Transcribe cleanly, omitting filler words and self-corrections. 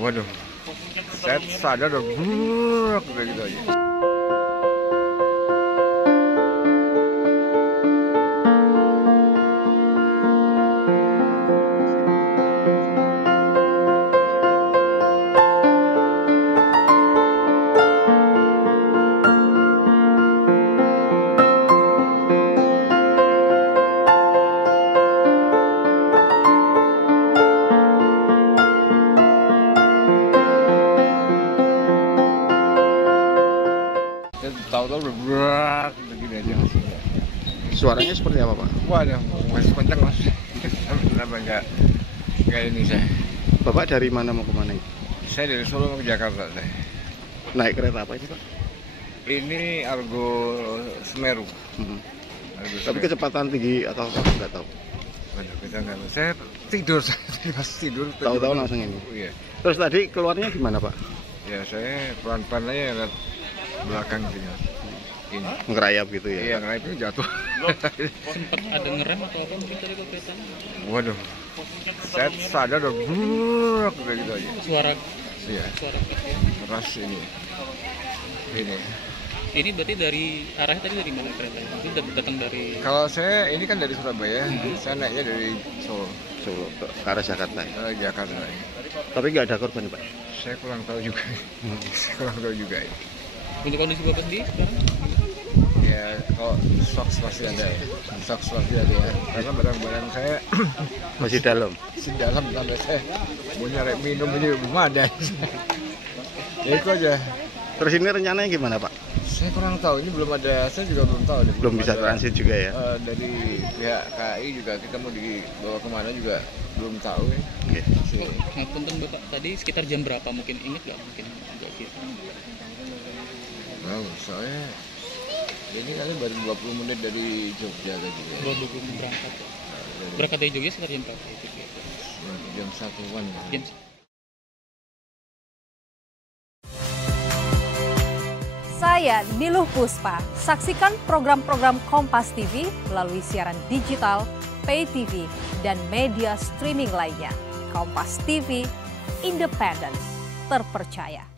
Waduh, saya sadar udah brrrr, kayak gitu aja. Tahu-tahu udah berat begini aja hasilnya. Suaranya seperti apa, Pak? Waduh, masih kencang mas. Kenapa nggak ini saya? Bapak dari mana mau kemana ini? Saya dari Solo mau ke Jakarta saya. Naik kereta apa ini, Pak? Ini Argo Semeru. Argo Tapi Semeru. kecepatan tinggi atau apa nggak tahu. Waduh, kita nggak. Saya tidur, pas tidur. Tahu-tahu langsung ini. Oh, iya. Terus tadi keluarnya gimana, Pak? Ya saya pelan-pelan aja lihat belakang sini. Ini. Ngerayap gitu ya? Iya, ngerayapnya jatuh. Sempat ada ngerem atau apa mungkin tadi kok keretanya? Waduh, saya sadar udah brrrr, kayak gitu aja. Suara Iya, kecil. keras ini. Ini. Ini berarti dari arahnya tadi dari mana keretanya? Itu datang dari Kalau saya ini kan dari Surabaya, saya naiknya dari Solo Solo ke arah Jakarta ya? ke Jakarta. Tapi nggak ada korban, Pak? Saya kurang tahu juga. Kurang tahu juga. untuk kondisi Bapak sendiri sekarang? Ya, kalau shock pasti ada ya. Shock pasti ada ya. Karena barang-barang saya Masih dalam? di dalam sampai saya mau nyari minum ini belum ada. Ya itu aja. Terus ini rencananya gimana, Pak? Saya kurang tahu, ini belum ada, saya juga belum tahu. Belum bisa ada, transit juga ya? Dari pihak KAI juga kita mau dibawa kemana juga belum tahu ya. Oke. Nah, punten Bapak tadi sekitar jam berapa mungkin ingat nggak mungkin agak gitu? Wow, soalnya ini kali baru 20 menit dari Jogja tadi ya. 20 berangkat. Berangkat dari Jogja sekitar jam berapa itu? Jam 1-an. Jam Saya Niluh Puspa. Saksikan program-program Kompas TV melalui siaran digital, pay TV, dan media streaming lainnya. Kompas TV, independen, terpercaya.